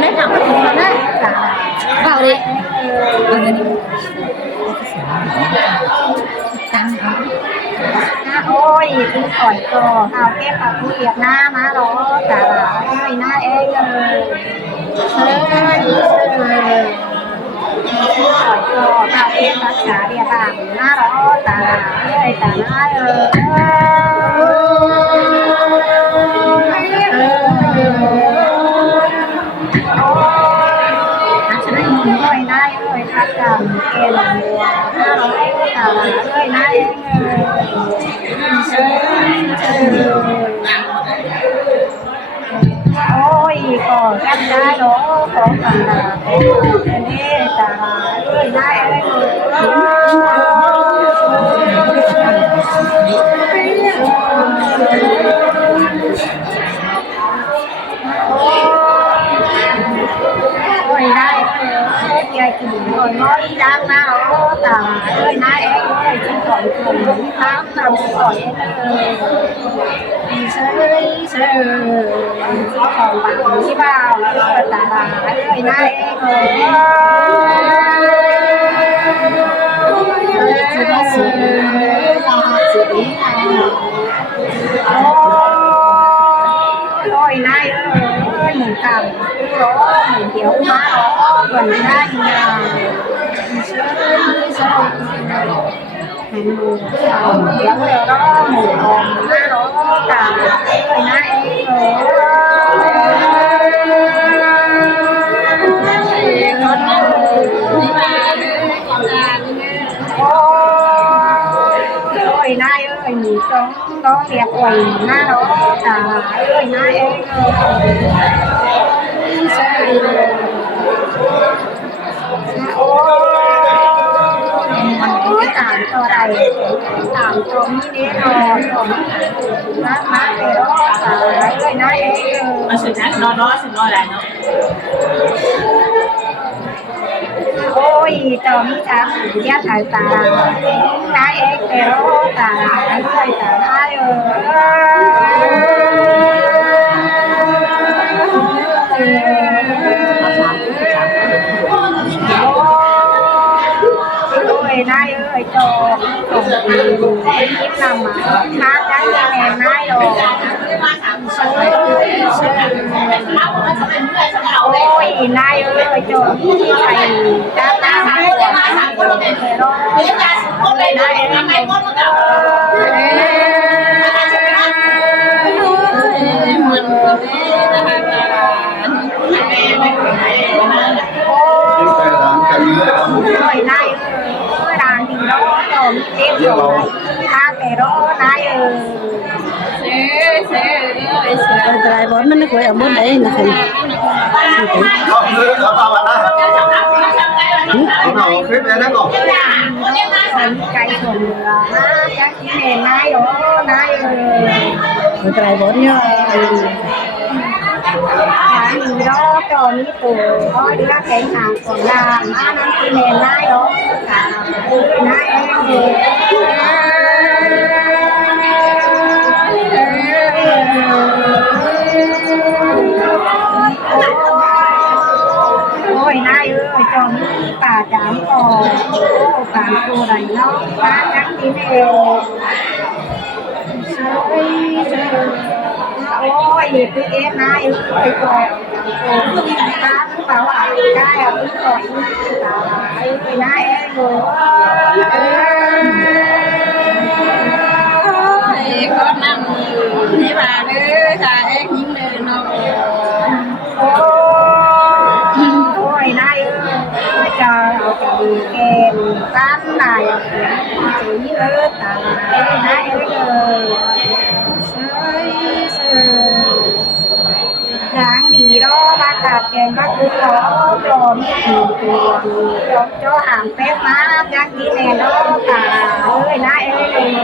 ได้ถามว่าถึงเราได้เอาดิเอาเงินดิตังค์โอ้ยtính khỏi cò hào kép vào thu tiệc na má đó cả là ơi na em ơi khỏi cò hào kép tất cả địa bàn na đó cả là ơi cả na ơi cho nên mình thôi na ơi tất cả kia là na đó cả là ơi na em ôi còn cắt đá đó còn phần là cái này ta ơi nãy em ôi nãy kia thì rồi nói đang nào ta ơi nãy em ơi chỉ còn cùng tháng nào còn sơi còn bạn đi vào ta ơi nãy em chỉ có sự ôi nãy ơi mình cảm đó mình hiểu má đó gần ra nhà mình hiểu đó mình còn má đó cả ơi nãy ơi nãy ơi mình sống đó đẹp quầy má đó cả ơi nãy em tạm cho đây tạm cho mi đi rồi má cái đó ơi nãy em mà sự sáng đó sự nói lại nó ôi cho mi sáng giá thải tà nãy em cái đó tà ơi tà hai ơi nãy ơi cho kiếm làm mà hát cái này nãy rồi ôi nãy ơi cho thầy ta ta nãy ơi nãy đàn thì đó rồi tiếp rồi ta cái đó nãy Rồi bốn mình cũng ở bên đấy là hình nào khép đây đó còn cây thuần các cái nền nãy đó nãy rồi bốn nhá gì đó cho mấy tù có đứa cái hàng còn là má năm cái nền nãy đó cả nãy em thì ôi nãy ơi cho mấy bà chán cò bà cô này nó bán ngắn tí nè ôi cái em nãy ơi còn bán bảo là cái ở còn ơi nãy em rồi con nằm thế bà nữa là em những đời nó ôi nãy ơi chờ kèm bán này chỉ ớt nãy ơi đáng đi đó bác cạp kèm bác cứ có rồi cho hàng phép má đáng đi nè đó cả ơi nãy ơi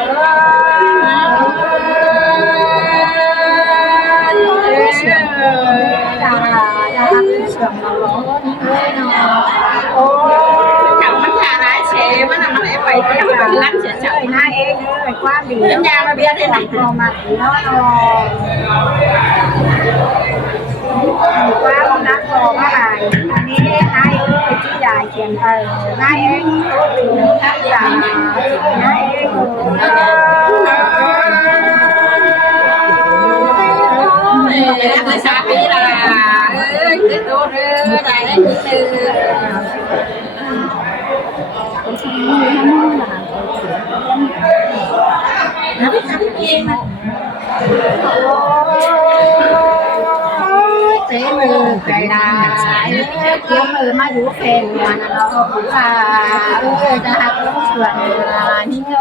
chẳng mất thà lái xe mà nằm em phải theo lăn sẽ chạy nãy em ơi qua đi đến nhà mà biết thế này mà nó qua con đã có bác ายเขียนนายเองตัวตื่นทักษะนายเองภาษาปีละคือตัวเรือได้ได้คือนะพี่ทำเองนะเต็มมือใจได้เกี่ยวมือมาอยู่แฟนวันนั้นเราผู้ชายจะหักลูกส่วนนี่เง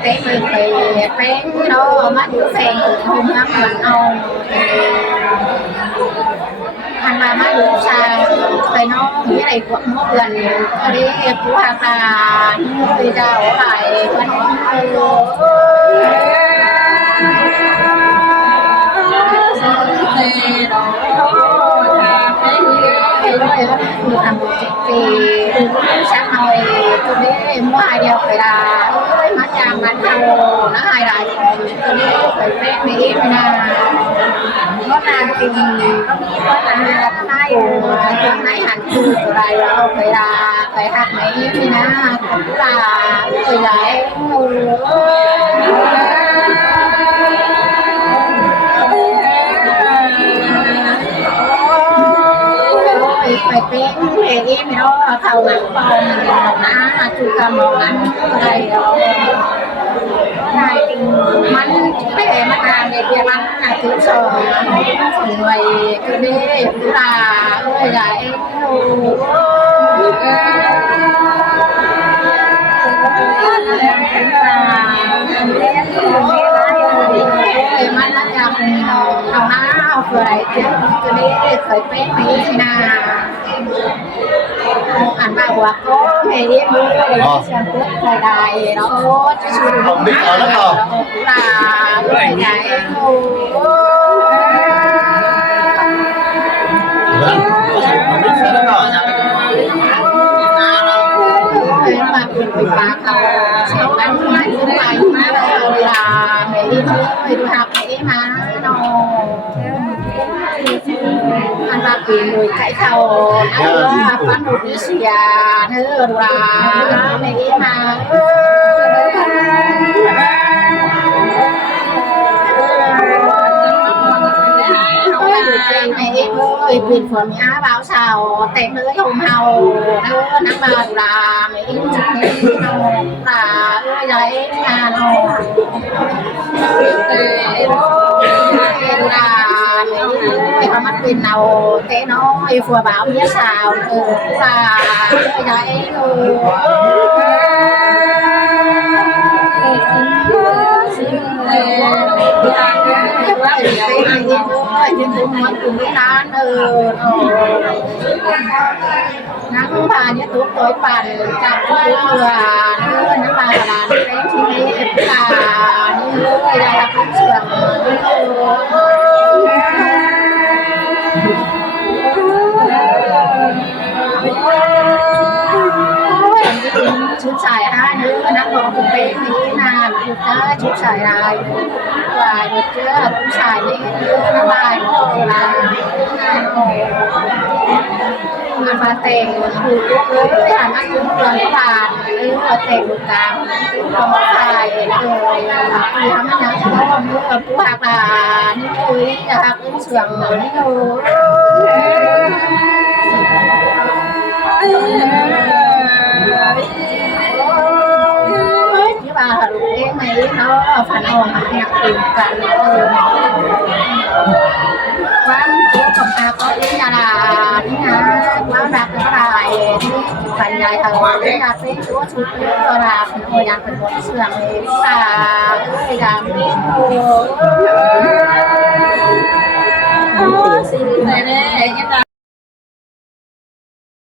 เต็มมือเป็นเรามาอยู่แฟนทุ่มน้ำมันเอาอันมาอยู่ชาไปน้องมีอะไรพวกน้องเดือนก็ได้ผู้หาตาไปเจ้าไหลวันดูทำจิตปีชักหน่อยตัวนี้มั่วเดียวไปได้มาจางมันเอาแล้วหายได้ตัวนี้ไปเป็นไม่ได้ไม่นานก็นานจริงก็มีก็นานได้อยู่ช่วงไหนหันคืออะไรเราไปลาไปหักไหนนี่นะของลาไปไหนไปเป็นเองไม่รู้เขาหนังปองนะจุดกำมองนั้นอะไรนายจริงมันไม่เห็นมันนานเดียวมันน่ะถือสองสวยคือนี่ตาใหญ่มันน่าจะเอาหน้าเอาเฟื่อยคือนี่เคยเป็นไหมนะอ่านมาว่าก็ไม่ได้มือเลยเชื่อเพื่อใจได้เราจะช่วยดูเราลาด้วยใจโอ้มาเป็นไปปาเขาเชื่อกันมาอยู่ไปมาเวลาไม่ได้มือไม่ดูหักไม่ได้มาเนาะอันมาปีนวยไข่เขาอันว่าฟันหุบเสียเนื้อราไม่ได้มาไม่ได้เลยปีนฝนย้าบ่าวสาวแต่เนื้อหงเฮาเนื้อน้ำมาราไม่ได้จุดนี้นองตาใหญ่งานนองแต่เขามันเป็นเราเต้น้อยฝัวบ่าวเมียสาวตาใหญ่ยืนดูมันกลุ่มนี้นานนักพาเนี่ยตุ๊กตัวปั่นจับตุ๊กเรือน้ำปลาหลานเป็นที่นี้ปลานี่เลยได้รับเชื่อชุดสายฮะนึกนักร้องคุณเป็นนี้นานชุดจ้าชุดสายลายลายชุดเจ้าชุดสายนี้ลายลายมันมาแต่งคือเลยหันมาถึงเดือนผ่านหรือว่าแต่งลูกกลางก็มาใส่เลยคือทำให้นักร้องมือผู้หักลานี่คือจะหักเสื่อมนี่ที่ว่าลูกเองไหมเนาะฝันออกมาอยากตื่นกันวันที่กับอาก็เลี้ยงยาดานี่นะว่ารักอะไรที่ฝันใหญ่เขาเลี้ยงยาเป็นตัวชุดเลี้ยงตัวราเป็นโอยางเป็นบทเสื่อมเลยตาเลยดำนี่โอ้สิ่งไหนเนี่ย